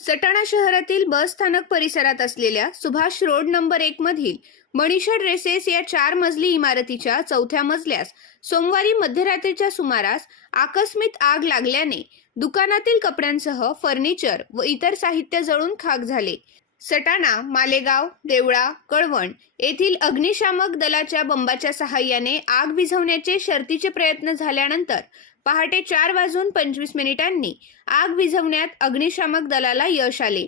सटाणा शहरातील बस स्थानक परिसरात असलेल्या सुभाष रोड नंबर एक मधील मनीषा ड्रेसेस या चार मजली इमारतीच्या चौथ्या मजल्यास सोमवारी मध्यरात्रीच्या सुमारास आकस्मिक आग लागल्याने दुकानातील कपड्यांसह फर्निचर व इतर साहित्य जळून खाक झाले. सटाणा मालेगाव देवळा कळवण येथील अग्निशामक दलाच्या बंबाच्या सहाय्याने आग विझवण्याचे शर्तीचे प्रयत्न झाल्यानंतर पहाटे चार वाजून पंचवीस मिनिटांनी आग विझवण्यात अग्निशामक दलाला यश आले.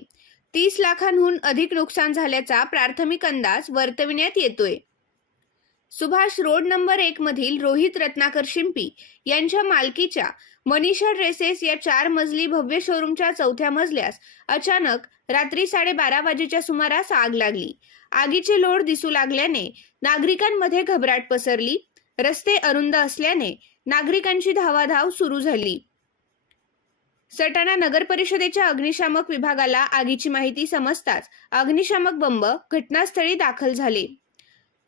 तीस लाखांहून अधिक नुकसान झाल्याचा प्राथमिक अंदाज वर्तविण्यात येतोय. सुभाष रोड नंबर एक मधील रोहित रत्नाकर शिंपी यांच्या मालकीच्या मनीषा ड्रेसेस या चार मजली भव्य शोरूमच्या चौथ्या मजल्यास अचानक रात्री साडेबारा वाजेच्या सुमारास आग लागली. आगीचे लोड दिसू लागल्याने नागरिकांमध्ये घबराट पसरली. रस्ते अरुंद असल्याने नागरिकांची धावाधाव सुरू झाली. सटाणा नगर परिषदेच्या अग्निशामक विभागाला आगीची माहिती समजताच अग्निशामक बंब घटनास्थळी दाखल झाले.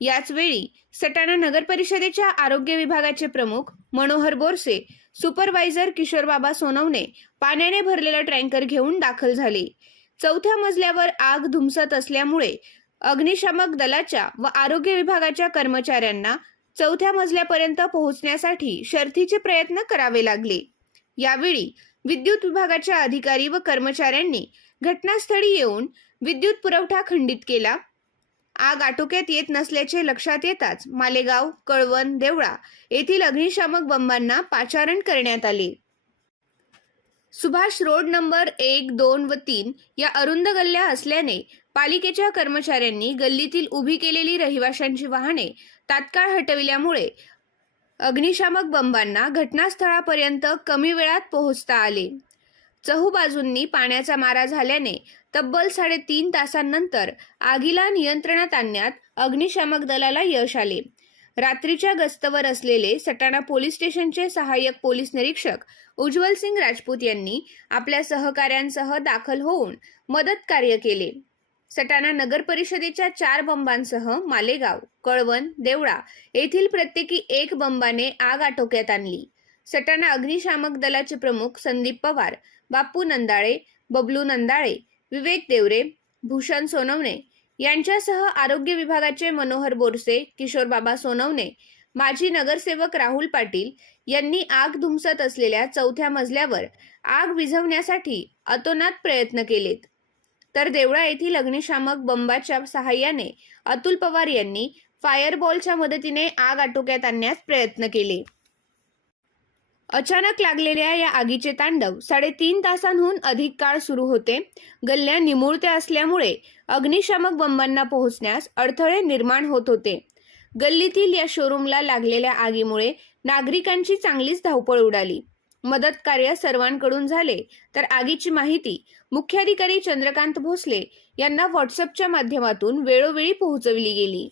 याचवेळी सटाणा नगर परिषदेच्या आरोग्य विभागाचे प्रमुख मनोहर बोरसे सुपरवायझर किशोरबाबा सोनवणे पाण्याने भरलेला टँकर घेऊन दाखल झाले. चौथ्या मजल्यावर आग धुमसत असल्यामुळे अग्निशामक दलाच्या व आरोग्य विभागाच्या कर्मचाऱ्यांना चौथ्या मजल्यापर्यंत पोहोचण्यासाठी शर्थीचे प्रयत्न करावे लागले. यावेळी विद्युत विभागाच्या अधिकारी व कर्मचाऱ्यांनी घटनास्थळी येऊन विद्युत पुरवठा खंडित केला. आग आटोक्यात येत नसल्याचे लक्षात येताच मालेगाव कळवण देवळा येथील अग्निशामक बंबांना पाचारण करण्यात आले. सुभाष रोड नंबर एक दोन व तीन या अरुंद गल्ल्या असल्याने पालिकेच्या कर्मचाऱ्यांनी गल्लीतील उभी केलेली रहिवाशांची वाहने तात्काळ हटविल्यामुळे अग्निशामक बंबांना घटनास्थळापर्यंत कमी वेळात पोहोचता आले. चहूबाजूंनी पाण्याचा मारा झाल्याने तब्बल साडेतीन तासांनंतर आगीला नियंत्रणात आणण्यात अग्निशामक दलाला यश आले. रात्रीच्या गस्तवर असलेले सटाणा पोलीस स्टेशनचे सहाय्यक पोलीस निरीक्षक उज्ज्वल सिंग राजपूत यांनी आपल्या सहकाऱ्यांसह दाखल होऊन मदत कार्य केले. सटाणा नगर परिषदेच्या चार बंबांसह मालेगाव कळवण देवळा येथील प्रत्येकी एक बंबाने आग आटोक्यात आणली. सटाणा अग्निशामक दलाचे प्रमुख संदीप पवार बापू नंदाळे बबलू नंदाळे विवेक देवरे भूषण सोनवणे यांच्यासह आरोग्य विभागाचे मनोहर बोरसे किशोर बाबा सोनवणे माजी नगरसेवक राहुल पाटील यांनी आग धुमसत असलेल्या चौथ्या मजल्यावर आग विझवण्यासाठी अतोनात प्रयत्न केलेत. तर देवळा येथील अग्निशामक बंबाच्या सहाय्याने अतुल पवार यांनी फायरबॉलच्या मदतीने आग आटोक्यात आणण्यास प्रयत्न केले. अचानक लागलेल्या या आगीचे तांडव साडेतीन तासांहून अधिक काळ सुरू होते. गल्ल्या निमुळत्या असल्यामुळे अग्निशामक बंबांना पोहोचण्यास अडथळे निर्माण होत होते. गल्लीतील या शोरूमला लागलेल्या आगीमुळे नागरिकांची चांगलीच धावपळ उडाली. मदत कार्य सर्वांकडून झाले तर आगीची माहिती मुख्याधिकारी चंद्रकांत भोसले यांना व्हॉट्सअपच्या माध्यमातून वेळोवेळी पोहोचविली गेली.